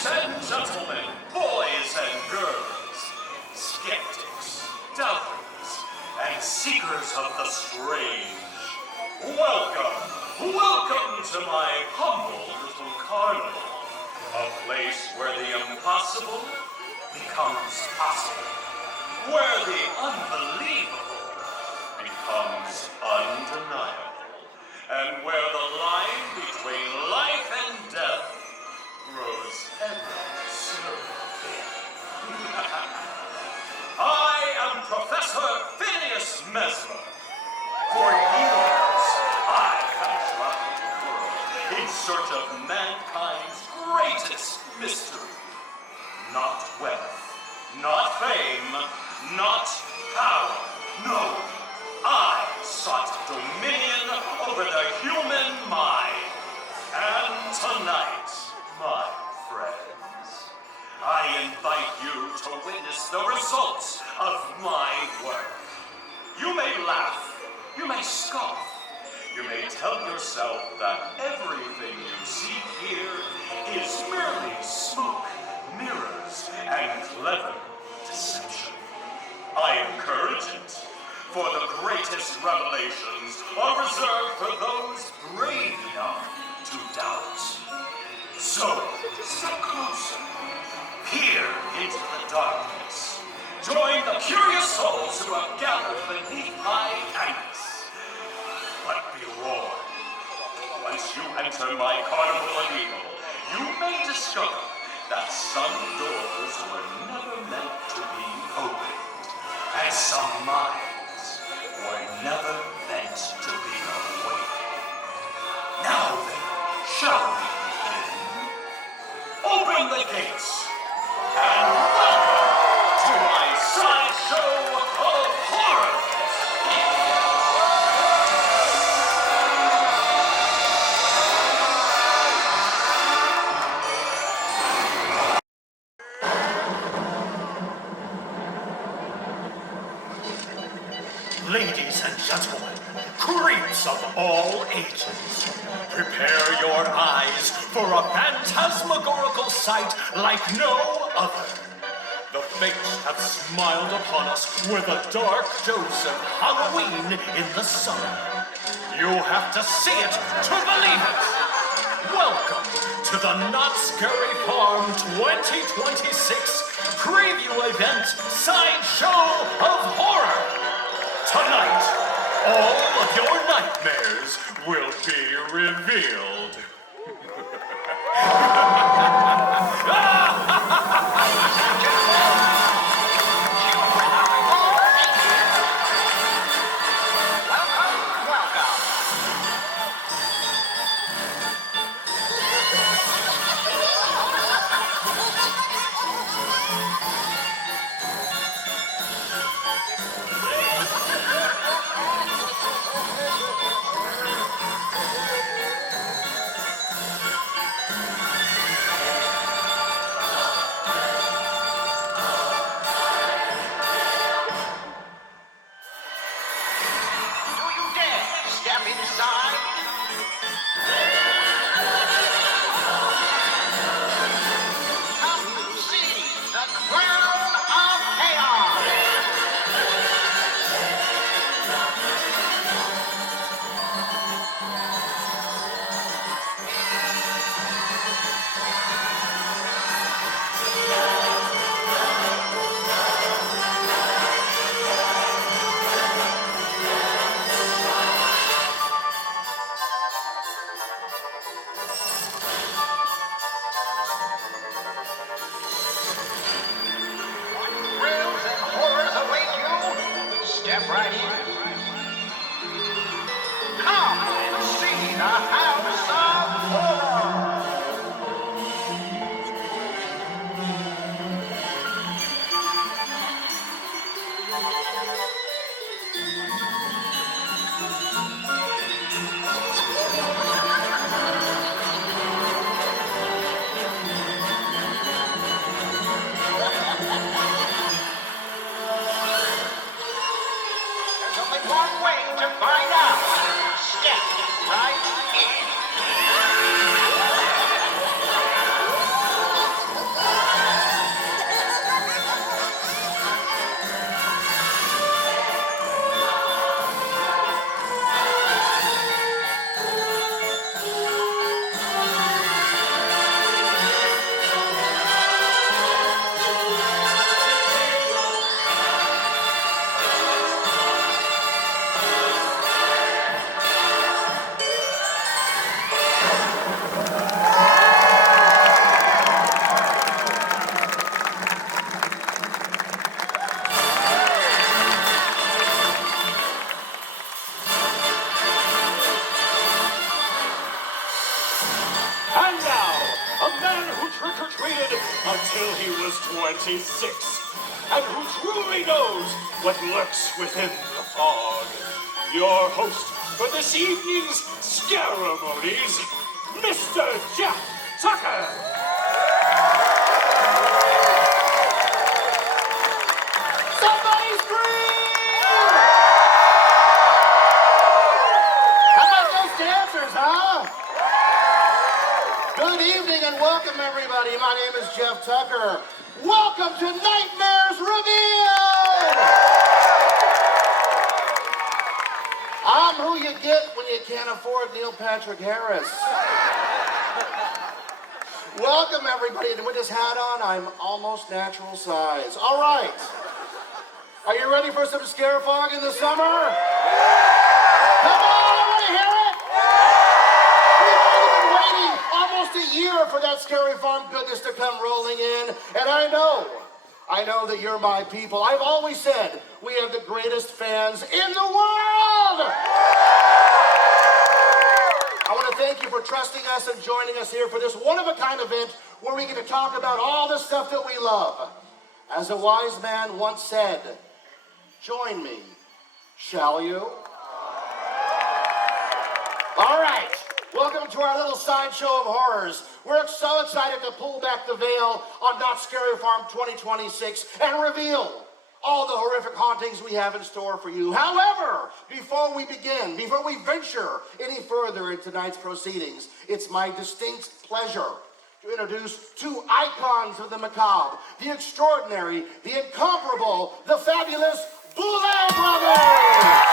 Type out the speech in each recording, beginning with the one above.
Ladies and gentlemen, boys and girls, skeptics, doubters, and seekers of the strange, welcome to my humble little carnival, a place where the impossible becomes possible, where the unbelievable becomes undeniable, and where the line between life and death grows ever so thin. I am Professor Phineas Mesmer. For years, I have traveled the world in search of mankind's greatest mystery. Not wealth, not fame, not power. No, I sought dominion over the human mind. And tonight, my friends, I invite you to witness the results of my work. You may laugh, you may scoff, you may tell yourself that everything you see here is merely smoke, mirrors, and clever deception. I encourage it, for the greatest revelations are reserved for those brave enough to doubt. So, step closer, peer into the darkness, join the curious souls who have gathered beneath my canvas. But be warned, once you enter my carnival amigo, you may discover that some doors were never meant to be opened, and some minds were never meant to be awakened. Now then, shall we begin? Open the gates, and welcome to my sideshow of horrors! Ladies and gentlemen, creeps of all ages, prepare your eyes for a phantasmagorical sight like no other. The fates have smiled upon us with a dark dose of Halloween in the summer. You have to see it to believe it. Welcome to the Not Scary Farm 2026 preview event sideshow of horror. Tonight, all of your nightmares will be revealed. waited until he was 26. And who truly knows what lurks within the fog. Your host for this evening's ceremonies, Mr. Jeff Tucker. Somebody scream! How about those dancers, huh? Good evening and welcome, everybody. My name is Jeff Tucker. Welcome to Nightmares Revealed! I'm who you get when you can't afford Neil Patrick Harris. Welcome, everybody. And with this hat on, I'm almost natural size. All right. Are you ready for some scare fog in the summer? Come on, I want to hear it! We've only been waiting almost a year for that scary farm goodness to come rolling in. And I know that you're my people. I've always said we have the greatest fans in the world! I want to thank you for trusting us and joining us here for this one-of-a-kind event where we get to talk about all the stuff that we love. As a wise man once said, join me, shall you? All right, welcome to our little sideshow of horrors. We're so excited to pull back the veil on Not Scary Farm 2026 and reveal all the horrific hauntings we have in store for you. However, before we venture any further in tonight's proceedings, it's my distinct pleasure to introduce two icons of the macabre, the extraordinary, the incomparable, the fabulous Boulay Brothers!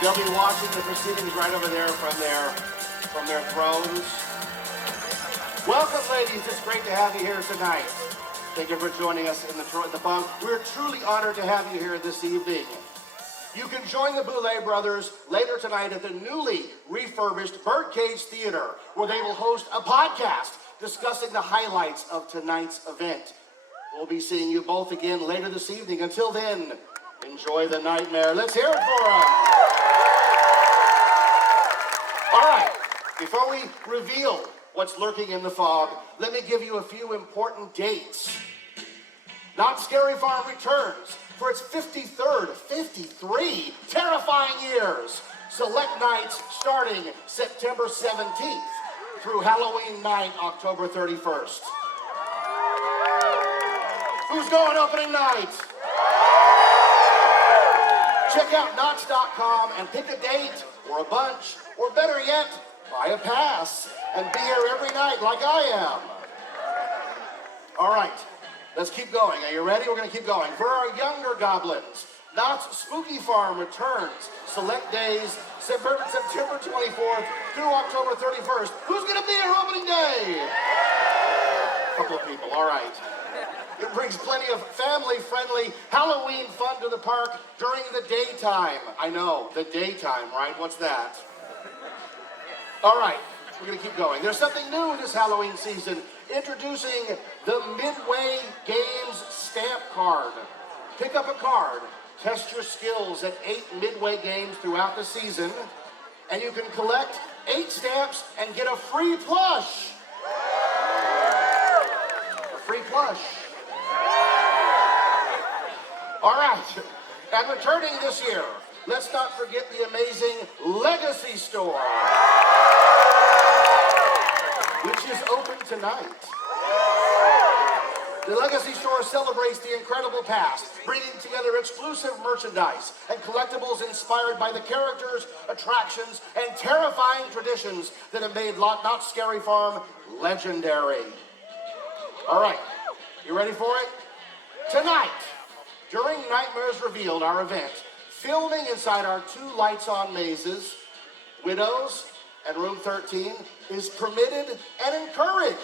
They'll be watching the proceedings right over there from their thrones. Welcome, ladies. It's great to have you here tonight. Thank you for joining us in the fog. We're truly honored to have you here this evening. You can join the Boulay Brothers later tonight at the newly refurbished Birdcage Theater, where they will host a podcast discussing the highlights of tonight's event. We'll be seeing you both again later this evening. Until then, enjoy the nightmare. Let's hear it for them. All right, before we reveal what's lurking in the fog, let me give you a few important dates. Not Scary Farm returns for its 53 terrifying years. Select nights starting September 17th through Halloween night, October 31st. Who's going opening night? Check out Knotts.com and pick a date or a bunch, or better yet, buy a pass and be here every night like I am. All right, let's keep going. Are you ready? We're going to keep going. For our younger goblins, Knott's Spooky Farm returns select days September 24th through October 31st. Who's going to be here opening day? A couple of people, all right. It brings plenty of family-friendly Halloween fun to the park during the daytime. I know, the daytime, right? What's that? All right, we're going to keep going. There's something new this Halloween season. Introducing the Midway Games Stamp Card. Pick up a card, test your skills at 8 Midway games throughout the season, and you can collect 8 stamps and get a free plush. A free plush. All right, and returning this year, let's not forget the amazing Legacy Store, which is open tonight. The Legacy Store celebrates the incredible past, bringing together exclusive merchandise and collectibles inspired by the characters, attractions, and terrifying traditions that have made Not Scary Farm legendary. All right, You ready for it? Tonight, during Nightmares Revealed, our event, filming inside our 2 lights-on mazes, Widows and Room 13, is permitted and encouraged.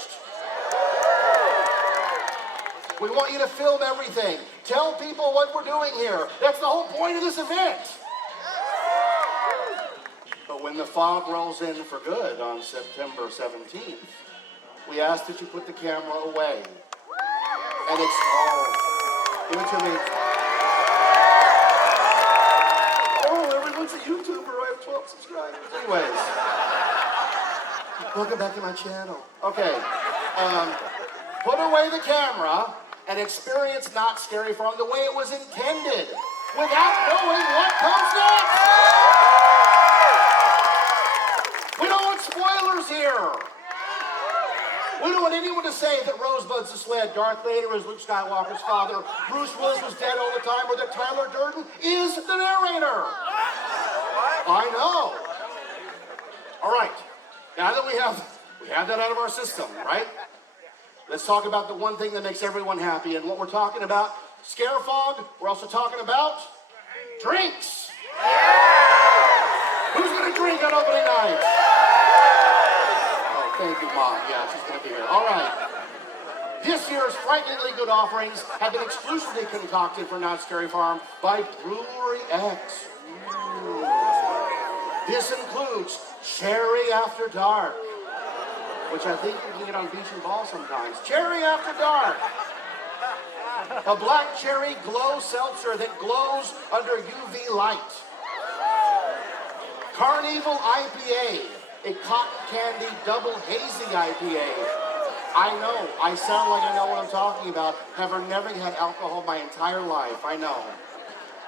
We want you to film everything. Tell people what we're doing here. That's the whole point of this event. But when the fog rolls in for good on September 17th, we ask that you put the camera away. And it's, give it to me. Oh, everyone's a YouTuber. I have 12 subscribers. Anyways. Welcome back to my channel. Okay. Put away the camera and experience Not Scary Farm the way it was intended, without knowing what comes next. We don't want spoilers here. We don't want anyone to say that Rosebud's the sled, Darth Vader is Luke Skywalker's father, Bruce Willis was dead all the time, or that Tyler Durden is the narrator. I know. All right. Now that we have that out of our system, right? Let's talk about the one thing that makes everyone happy. And what we're talking about, scare fog, we're also talking about drinks. Who's going to drink on opening night? Oh, thank you, Mom. Yeah, she's going to be here. All right. This year's frighteningly good offerings have been exclusively concocted for Not Scary Farm by Brewery X. This includes Cherry After Dark, which I think you can get on Beach and Ball sometimes. Cherry After Dark. A black cherry glow seltzer that glows under UV light. Carnival IPA, a cotton candy double hazy IPA. I know, I sound like I know what I'm talking about. Never had alcohol my entire life, I know.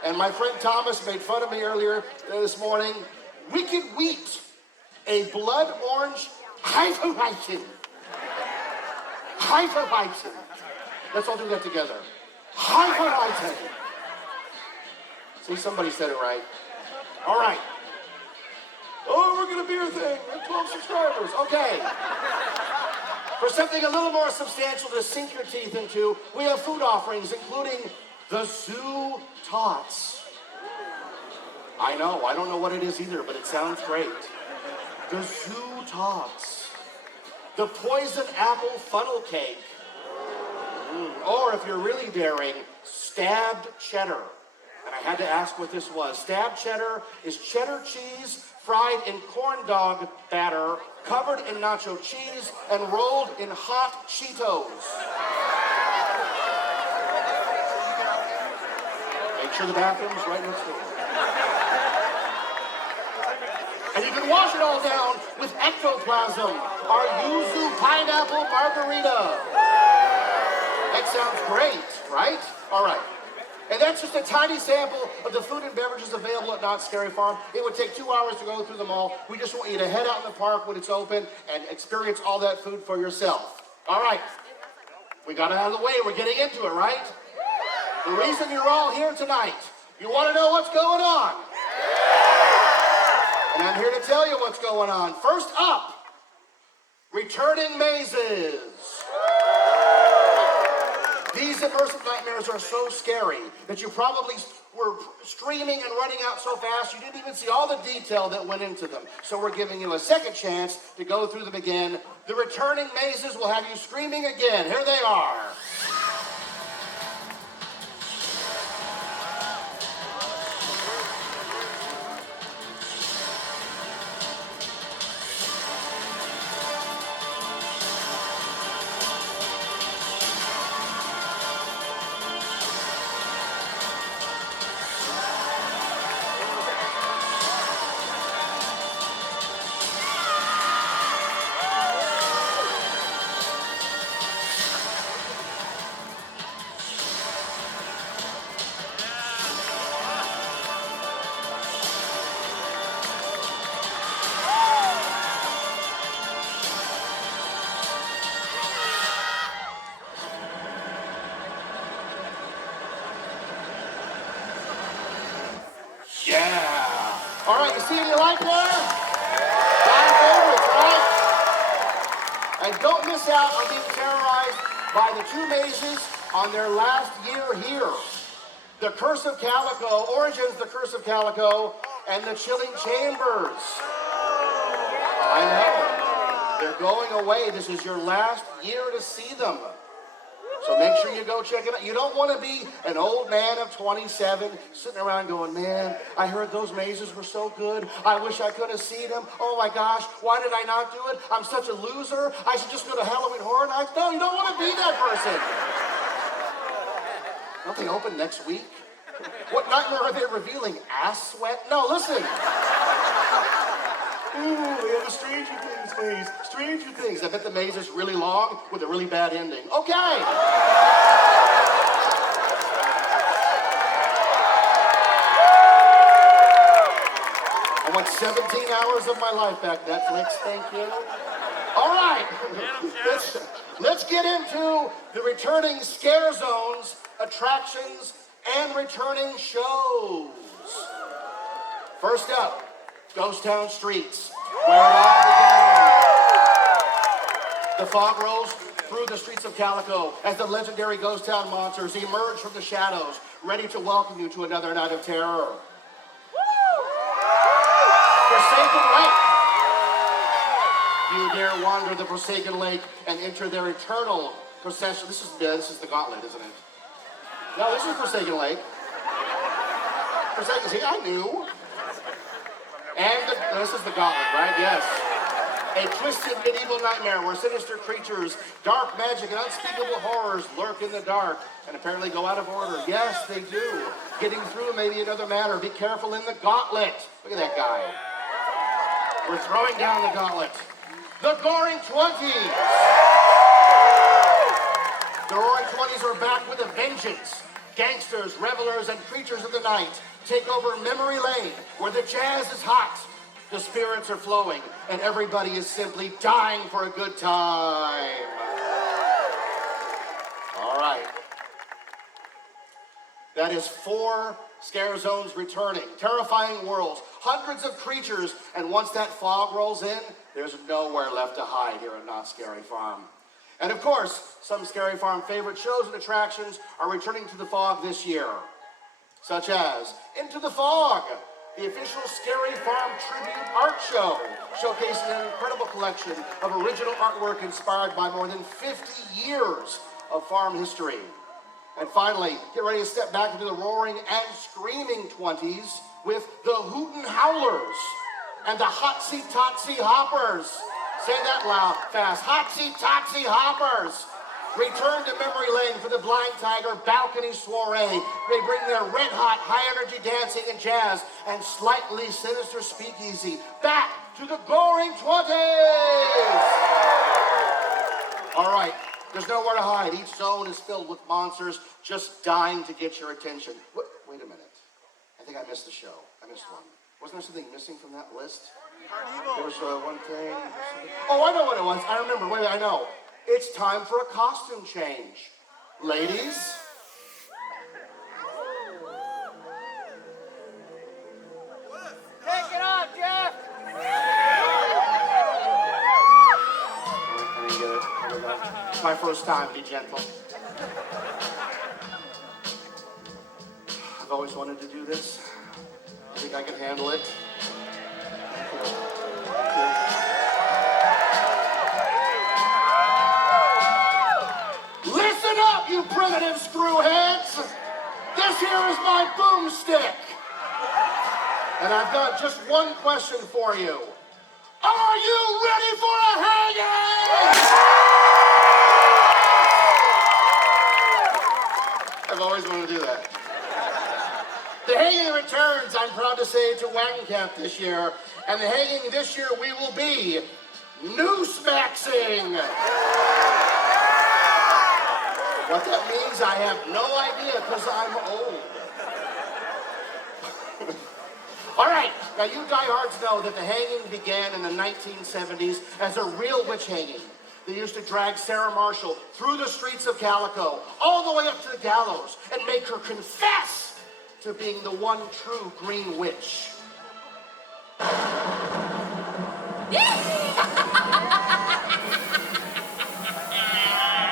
And my friend Thomas made fun of me earlier this morning. Wicked Wheat, a blood orange Hefeweizen. Hefeweizen. Let's all do that together. Hefeweizen. See, somebody said it right. All right. Oh, we're going to beer thing. We have 12 subscribers. Okay. For something a little more substantial to sink your teeth into, we have food offerings, including the Zoo Tots. I know, I don't know what it is either, but it sounds great. The Zoo Tots. The Poison Apple Funnel Cake. Or if you're really daring, Stabbed Cheddar. And I had to ask what this was. Stabbed Cheddar is cheddar cheese fried in corn dog batter, covered in nacho cheese, and rolled in hot Cheetos. Make sure the bathroom's right next door. And you can wash it all down with ectoplasm, our yuzu pineapple margarita. That sounds great, right? All right. And that's just a tiny sample of the food and beverages available at Not Scary Farm. It would take 2 hours to go through them all. We just want you to head out in the park when it's open and experience all that food for yourself. All right. We got it out of the way. We're getting into it, right? The reason you're all here tonight, you want to know what's going on. And I'm here to tell you what's going on. First up, returning mazes. These immersive nightmares are so scary that you probably were screaming and running out so fast you didn't even see all the detail that went into them. So we're giving you a second chance to go through them again. The returning mazes will have you screaming again. Here they are. Yeah. All right, you see any light there? Got favorites, right? And don't miss out on being terrorized by the two mazes on their last year here. The Curse of Calico, Origins, The Curse of Calico, and the Chilling Chambers. I know. They're going away. This is your last year to see them. So make sure you go check it out. You don't want to be an old man of 27 sitting around going, man, I heard those mazes were so good. I wish I could have seen them. Oh my gosh, why did I not do it? I'm such a loser. I should just go to Halloween Horror Nights. No, you don't want to be that person. Don't they open next week? What nightmare are they revealing? Ass sweat? No, listen. Ooh, we have a Stranger Things maze. Stranger Things. I bet the maze is really long with a really bad ending. Okay. I want 17 hours of my life back, Netflix. Thank you. All right. Let's get into the returning scare zones, attractions, and returning shows. First up, Ghost Town Streets, where it all began. The fog rolls through the streets of Calico as the legendary Ghost Town monsters emerge from the shadows, ready to welcome you to another night of terror. Forsaken Lake. You dare wander the Forsaken Lake and enter their eternal procession. This is the Gauntlet, isn't it? No, this is Forsaken Lake. Forsaken, see, I knew. And this is the Gauntlet, right? Yes. A twisted medieval nightmare where sinister creatures, dark magic, and unspeakable horrors lurk in the dark and apparently go out of order. Yes, they do. Getting through may be another matter. Be careful in the Gauntlet. Look at that guy. We're throwing down the Gauntlet. The Goring 20s. The Roaring 20s are back with a vengeance. Gangsters, revelers, and creatures of the night take over Memory Lane, where the jazz is hot, the spirits are flowing, and everybody is simply dying for a good time. All right. That is 4 scare zones returning, terrifying worlds, hundreds of creatures, and once that fog rolls in, there's nowhere left to hide here at Knott Scary Farm. And of course, some Scary Farm favorite shows and attractions are returning to the fog this year, such as Into the Fog, the official Scary Farm tribute art show, showcasing an incredible collection of original artwork inspired by more than 50 years of farm history. And finally, get ready to step back into the roaring and screaming 20s with the Hootin' Howlers and the Hotsy Totsy Hoppers. Say that loud, fast. Hotsy Totsy Hoppers. Return to Memory Lane for the Blind Tiger Balcony Soiree. They bring their red-hot, high-energy dancing and jazz and slightly sinister speakeasy back to the Goring 20s. All right, there's nowhere to hide. Each zone is filled with monsters just dying to get your attention. Wait a minute. I think I missed the show. I missed one. Wasn't there something missing from that list? Carnival. There was one thing. Oh, I know what it was. I remember. Wait, I know. It's time for a costume change. Ladies. Take it off, Jeff! I didn't get it. It's my first time. Be gentle. I've always wanted to do this. I think I can handle it. Listen up, you primitive screwheads! This here is my boomstick. And I've got just one question for you. Are you ready for a hanging? I've always wanted to do that. The hanging returns, I'm proud to say, to Wagon Camp this year. And the hanging this year we will be noose-maxing. What that means, I have no idea because I'm old. All right, now you diehards know that the hanging began in the 1970s as a real witch hanging. They used to drag Sarah Marshall through the streets of Calico, all the way up to the gallows, and make her confess to being the one true green witch.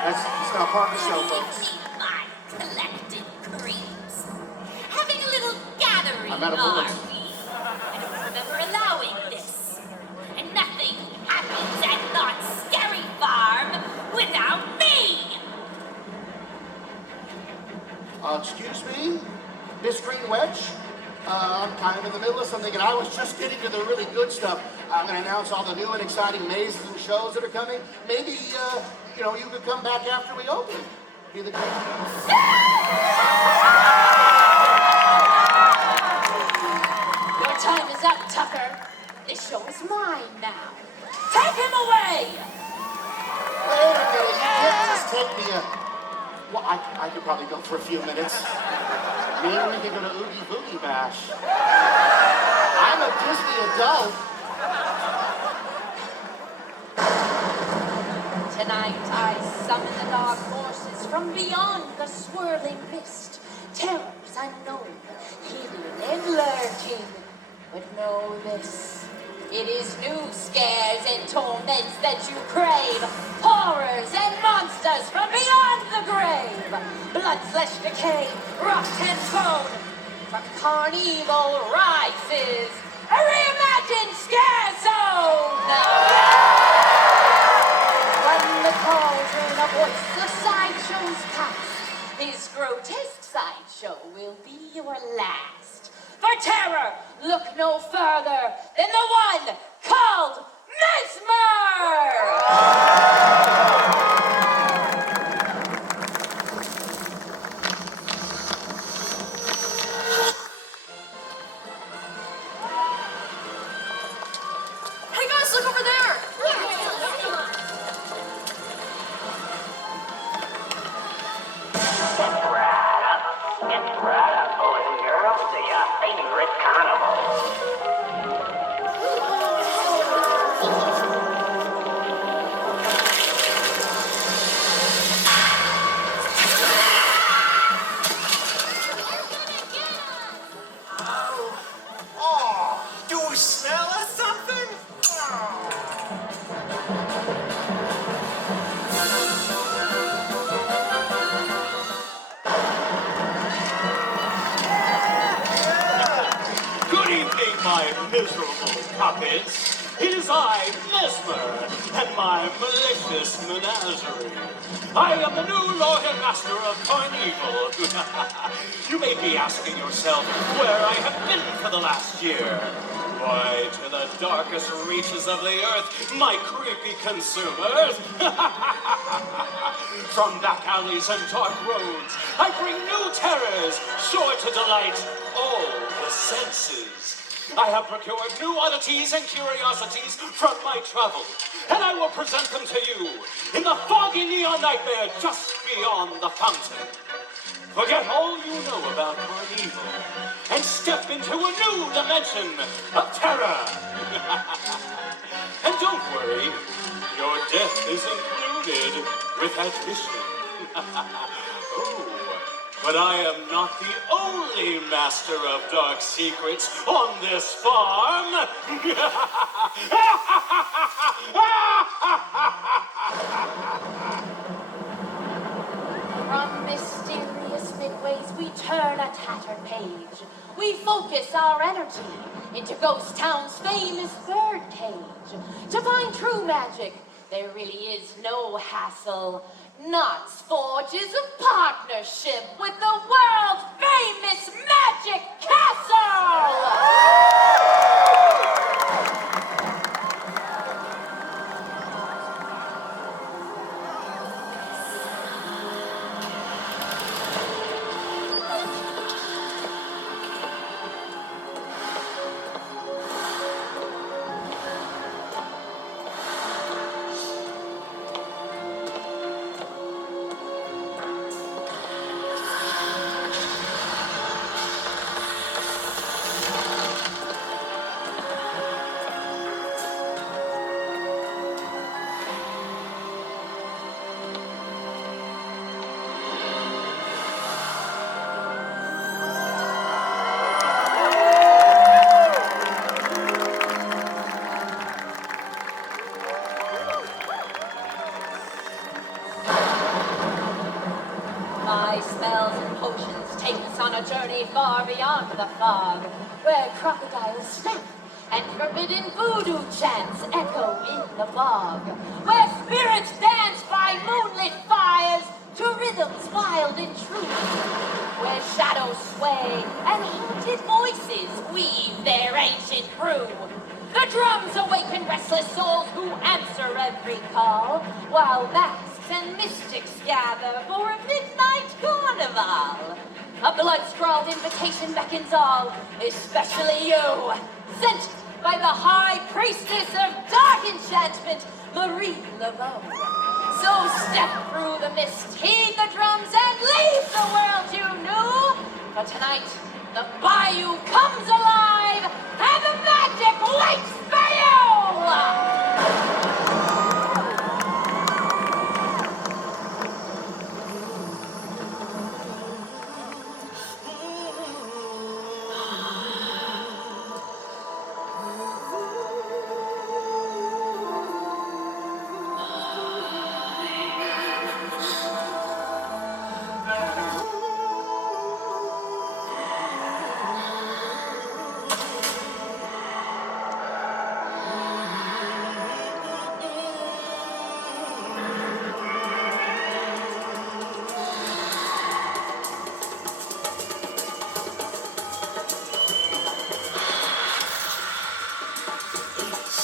That's gonna park the show, folks. My collected creeps. Having a little gathering, I'm out of are bullets. we? I don't remember allowing this. And nothing happens at Knott's Scary Farm without me! Excuse me? Miss Green Wedge? I'm kind of in the middle of something, and I was just getting to the really good stuff. I'm going to announce all the new and exciting mazes and shows that are coming. Maybe, you could come back after we open. Be the Your time is up, Tucker. This show is mine now. Take him away! Wait a minute, you can't just take me Well, I could probably go for a few minutes. Maybe we can go to Oogie Boogie Bash. I'm a Disney adult. Tonight I summon the dark forces from beyond the swirling mist. Terrors unknown, hidden and lurking. But know this, it is new scares and torments that you crave. Horrors and monsters from beyond the grave. Blood, flesh, decay, rot and bone. From carnival rises a reimagined scare zone. From the cauldron of voiceless sideshows past, his grotesque sideshow will be your last. For terror, look no further than the one called Mesmer! Hey guys, look over there! Get right up, boys and girls, to your favorite carnival. Oh, do we smell us something? Good evening, my miserable puppets. It is I, Mesmer, and my malicious menagerie. I am the new Lord and Master of Carnival. You may be asking yourself where I have been for the last year. Why, to the darkest reaches of the earth, my creepy consumers. From back alleys and dark roads, I bring new terrors, sure to delight all the senses. I have procured new oddities and curiosities from my travel, and I will present them to you in the foggy neon nightmare just beyond the fountain. Forget all you know about Carnival and step into a new dimension of terror. And don't worry, your death is included with admission. Oh. But I am not the only master of dark secrets on this farm. From mysterious midways, we turn a tattered page. We focus our energy into Ghost Town's famous bird cage. To find true magic, there really is no hassle. Knott's forges a partnership with the world famous Magic Castle! My spells and potions take us on a journey far beyond the fog, where crocodiles snap and forbidden voodoo chants echo in the fog, where spirits dance by moonlit fires to rhythms wild and true, where shadows sway and haunted voices weave their ancient crew. The drums awaken restless souls who answer every call, while masks and mystics gather for a midnight carnival. A blood-scrawled invitation beckons all, especially you, sent by the high priestess of dark enchantment, Marie Laveau. So step through the mist, heed the drums, and leave the world you knew. For tonight, the bayou comes alive, and the magic waits for you!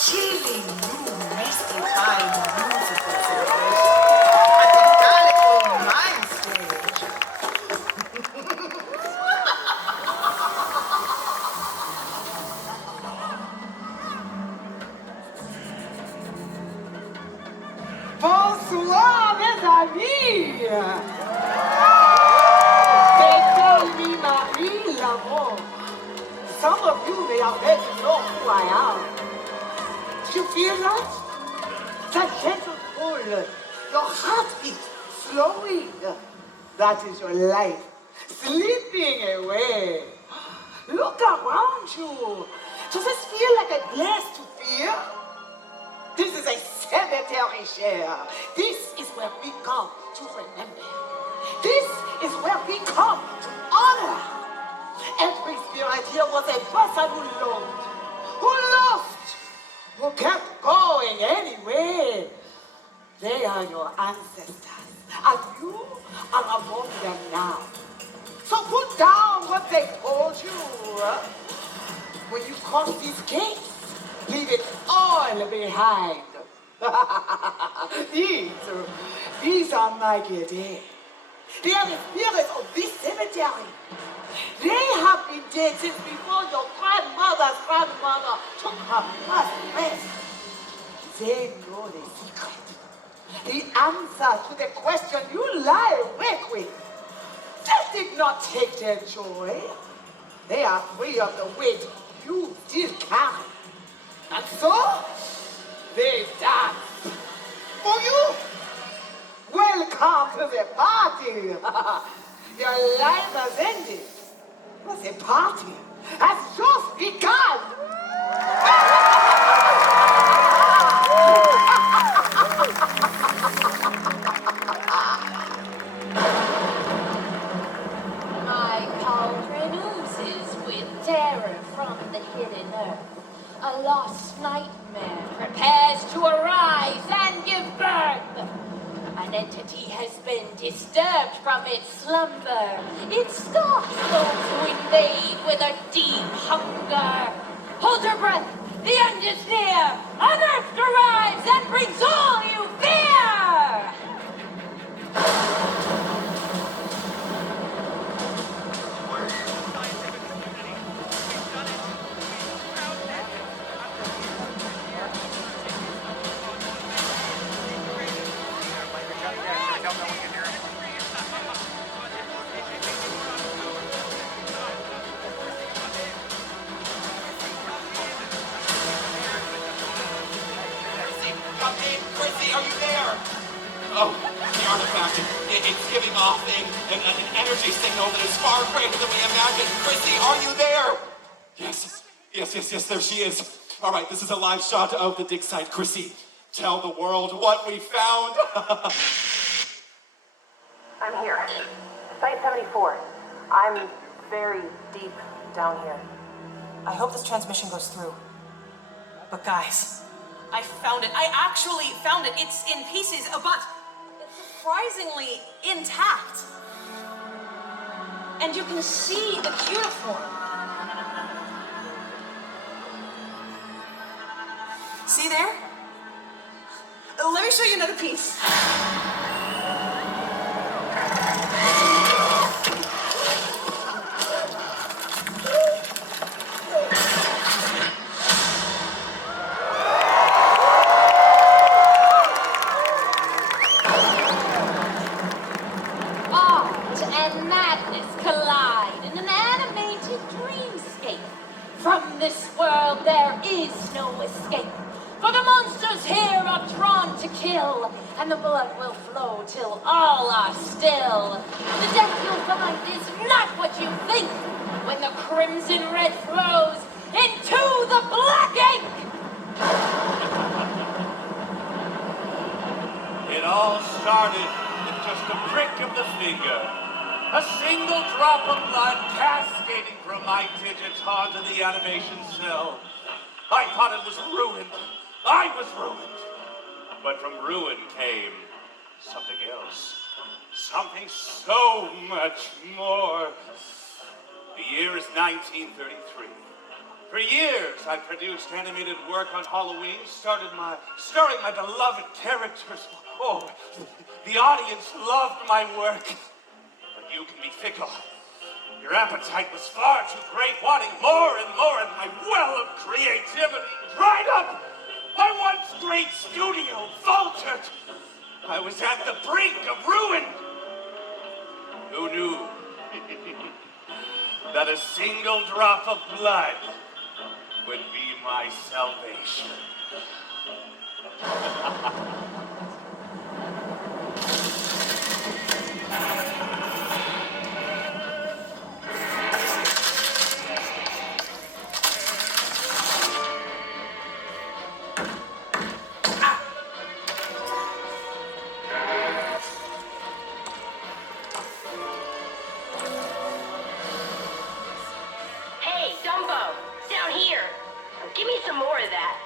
Chilling new mystified musical celebration at the Calico Mind Stage. Bonsoir, mes amis! They call me Marie Laveau. Some of you may already know who I am. You feel that? That gentle pull, your heartbeat slowing. That is your life slipping away. Look around you. Does this feel like a place to fear? This is a cemetery share. This is where we come to remember. This is where we come to honor. Every spirit here was a person who loved, who lost, who kept going anyway. They are your ancestors, and you are among them now. So put down what they told you. When you cross these gates, leave it all behind. These are my guests. They are the spirits of this cemetery. They have been dead since before your grandmother's grandmother took her last breath. They know the secret, the answer to the question you lie awake with. That did not take their joy. They are free of the weight you still carry. And so, they dance for you. Welcome to the party. Your life has ended. But the party has just begun. My cauldron oozes with terror from the hidden earth. A lost nightmare prepares to arise and give birth. An entity has been disturbed from its slumber. It stalks those who invade with a deep hunger. Hold your breath, the end is near. Unearthed arrives and brings all you fear. Oh, the artifact, it's giving off an energy signal that is far greater than we imagined. Chrissy, are you there? Yes, there she is. All right, this is a live shot of the dig site. Chrissy, tell the world what we found. I'm here. Site 74. I'm very deep down here. I hope this transmission goes through. But guys, I found it. I actually found it. It's in pieces, but it's surprisingly intact. And you can see the cuneiform. See there? Let me show you another piece. Art and madness collide in an animated dreamscape. From this world there is no escape. For the monsters here are drawn to kill, and the blood will flow till all are still. The death you'll find is not what you think when the crimson red flows into the black ink. It all started with just a prick of the finger. A single drop of blood cascading from my digits onto the animation cell. I thought it was ruined. I was ruined. But from ruin came something else. Something so much more. The year is 1933. For years, I produced animated work on Halloween, starring my beloved characters. Oh, the audience loved my work. But you can be fickle. Your appetite was far too great, wanting more and more, and my well of creativity dried up. My once great studio faltered. I was at the brink of ruin. Who knew that a single drop of blood would be my salvation? Hey, Dumbo, down here. Give me some more of that.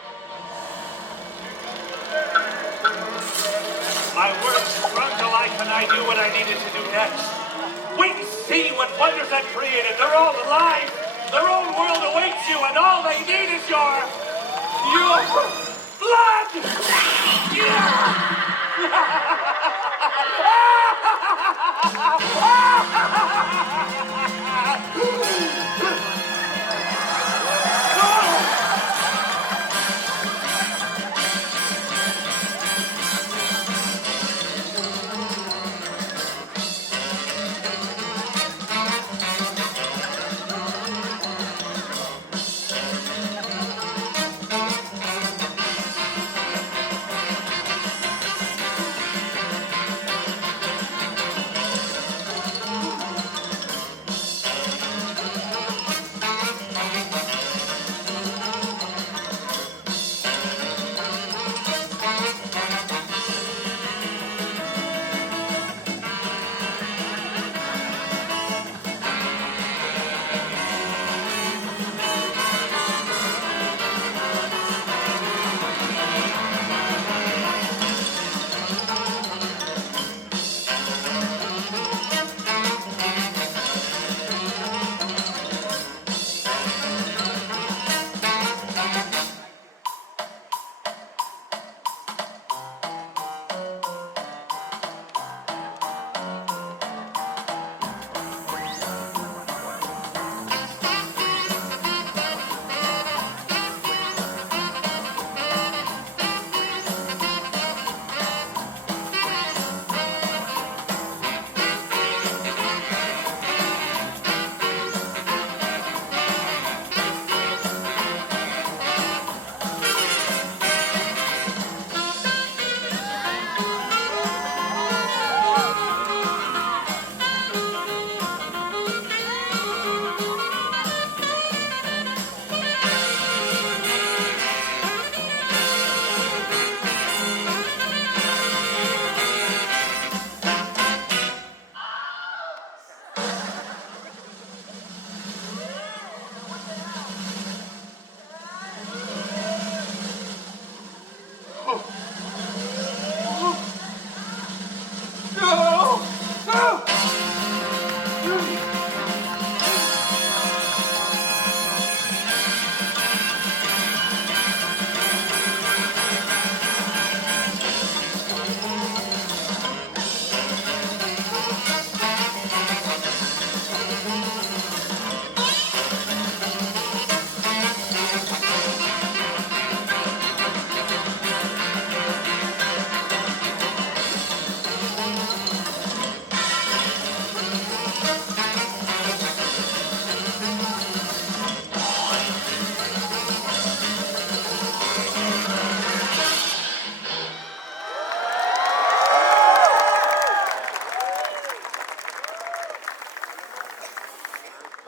My work sprung to life and I knew what I needed to do next. Wait and see what wonders I've created. They're all alive. Their own world awaits you and all they need is your blood!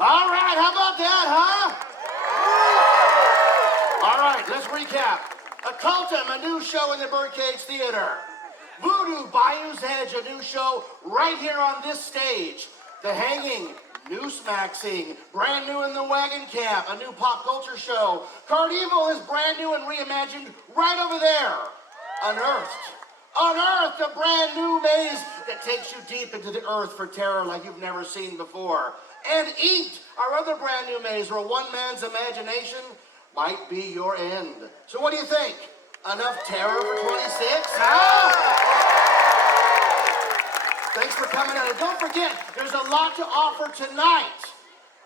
All right, how about that, huh? All right, let's recap. Occultum, a new show in the Birdcage Theater. Voodoo Bayou's Edge, a new show right here on this stage. The Hanging, Noose Maxing, brand new in the Wagon Camp, a new pop culture show. Carnival is brand new and reimagined right over there. Unearthed. Unearthed, a brand new maze that takes you deep into the earth for terror like you've never seen before. And Eat, our other brand new maze where one man's imagination might be your end. So what do you think? Enough terror for 26? Huh? Thanks for coming out. And don't forget, there's a lot to offer tonight.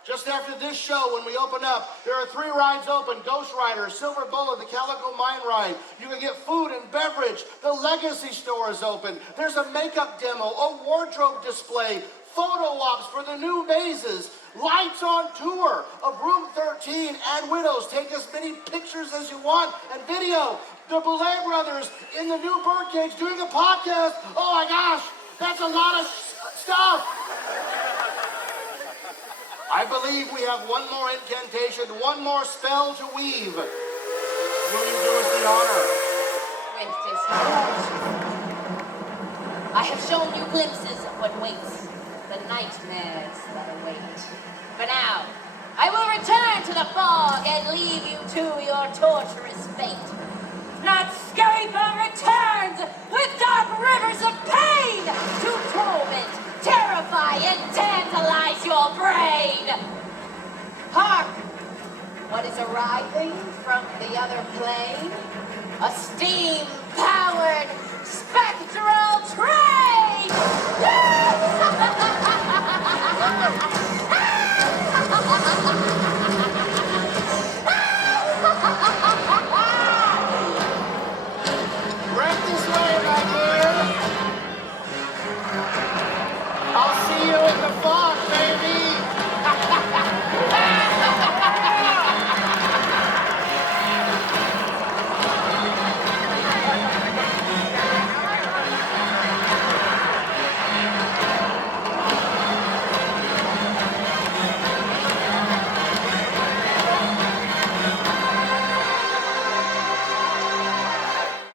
Just after this show, when we open up, there are 3 rides open: Ghost Rider, Silver Bullet, the Calico Mine Ride. You can get food and beverage. The Legacy Store is open. There's a makeup demo, a wardrobe display, photo ops for the new mazes, lights on tour of Room 13 and Widows. Take as many pictures as you want, and video. The Boulet Brothers in the new Birdcage doing a podcast. Oh my gosh, that's a lot of stuff. I believe we have one more incantation, one more spell to weave. Will you do us the honor? With this heart, I have shown you glimpses of what waits, the nightmares that await. But now, I will return to the fog and leave you to your torturous fate. Not Scarifer returns with dark rivers of pain to torment, terrify, and tantalize your brain. Hark! What is arriving from the other plane? A steam-powered spectral train!